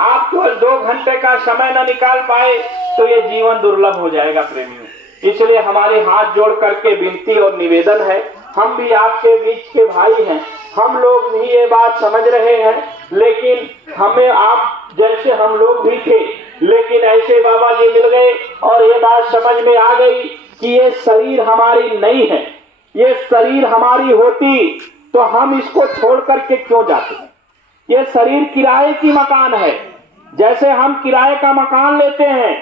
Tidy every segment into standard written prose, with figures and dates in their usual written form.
आप केवल 2 घंटे का समय न निकाल पाए तो ये जीवन दुर्लभ हो जाएगा प्रेमियों। इसलिए हमारे हाथ जोड़ करके विनती और निवेदन है, हम भी आपके बीच के भाई हैं, हम लोग भी ये बात समझ रहे हैं, लेकिन हमें आप जैसे हम लोग भी थे, लेकिन ऐसे बाबा जी मिल गए और ये बात समझ में आ गई कि ये शरीर हमारी नहीं है। ये शरीर हमारी होती तो हम इसको छोड़ करके क्यों जाते। ये शरीर किराए की मकान है। जैसे हम किराए का मकान लेते हैं,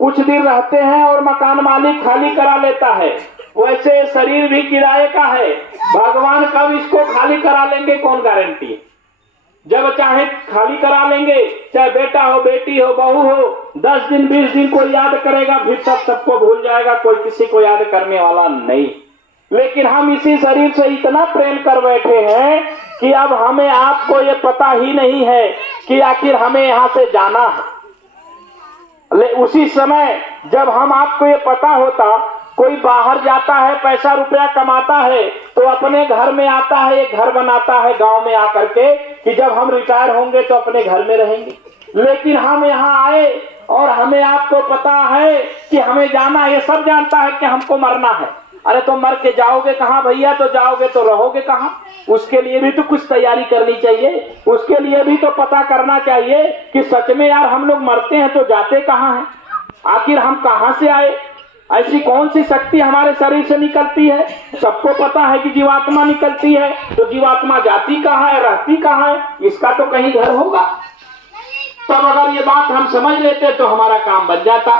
कुछ दिन रहते हैं और मकान मालिक खाली करा लेता है, वैसे शरीर भी किराए का है। भगवान कब इसको खाली करा लेंगे कौन गारंटी है। जब चाहे खाली करा लेंगे, चाहे बेटा हो, बेटी हो, बहू हो, 10 दिन 20 दिन कोई याद करेगा, फिर सबको भूल जाएगा, कोई किसी को याद करने वाला नहीं। लेकिन हम इसी शरीर से इतना प्रेम कर बैठे हैं कि अब हमें आपको ये पता ही नहीं है कि आखिर हमें यहाँ से जाना है। उसी समय जब हम आपको ये पता होता, कोई बाहर जाता है, पैसा रुपया कमाता है तो अपने घर में आता है, एक घर बनाता है गांव में आकर के कि जब हम रिटायर होंगे तो अपने घर में रहेंगे। लेकिन हम यहाँ आए और हमें आपको पता है कि हमें जाना है, ये सब जानता है कि हमको मरना है। अरे तो मर के जाओगे कहाँ भैया, तो जाओगे तो रहोगे कहाँ। उसके लिए भी तो कुछ तैयारी करनी चाहिए, उसके लिए भी तो पता करना चाहिए कि सच में यार हम लोग मरते हैं तो जाते कहाँ हैं, आखिर हम कहाँ से आए, ऐसी कौन सी शक्ति हमारे शरीर से निकलती है। सबको पता है कि जीवात्मा निकलती है, तो जीवात्मा जाती कहाँ है, रहती कहाँ है, इसका तो कहीं घर होगा। तब अगर ये बात हम समझ लेते तो हमारा काम बन जाता,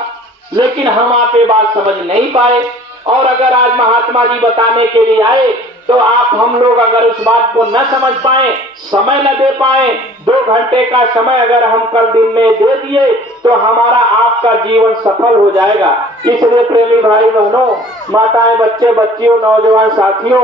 लेकिन हम आप ये बात समझ नहीं पाए। और अगर आज महात्मा जी बताने के लिए आए तो आप हम लोग अगर उस बात को न समझ पाए, समय न दे पाए, 2 घंटे का समय अगर हम कल दिन में दे दिए तो हमारा आपका जीवन सफल हो जाएगा। इसलिए प्रेमी भाई बहनों, माताएं, बच्चे, बच्चियों, नौजवान साथियों,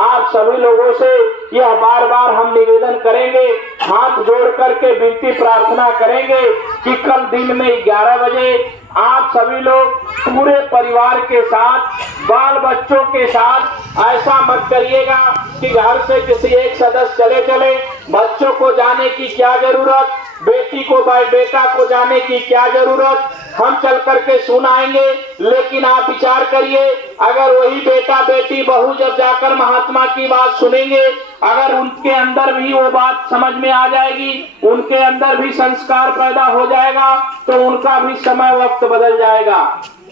आप सभी लोगों से यह बार बार हम निवेदन करेंगे, हाथ जोड़ करके विनती प्रार्थना करेंगे कि कल दिन में 11 बजे आप सभी लोग पूरे परिवार के साथ, बाल बच्चों के साथ, ऐसा मत करिएगा कि घर से किसी एक सदस्य चले। बच्चों को जाने की क्या जरूरत, बेटी को बेटा को जाने की क्या जरूरत, हम चल करके सुनाएंगे। लेकिन आप विचार करिए, अगर वही बेटा बेटी बहू जब जाकर महात्मा की बात सुनेंगे, अगर उनके अंदर भी वो बात समझ में आ जाएगी, उनके अंदर भी संस्कार पैदा हो जाएगा, तो उनका भी समय वक्त बदल जाएगा।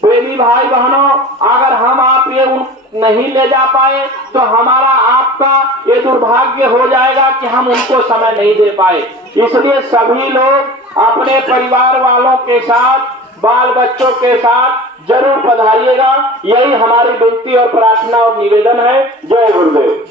प्रेमी भाई बहनों, अगर हम आप ये नहीं ले जा पाए तो हमारा आपका ये दुर्भाग्य हो जाएगा कि हम उनको समय नहीं दे पाए। इसलिए सभी लोग अपने परिवार वालों के साथ, बाल बच्चों के साथ जरूर पधारिएगा। यही हमारी विनती और प्रार्थना और निवेदन है। जय गुरुदेव।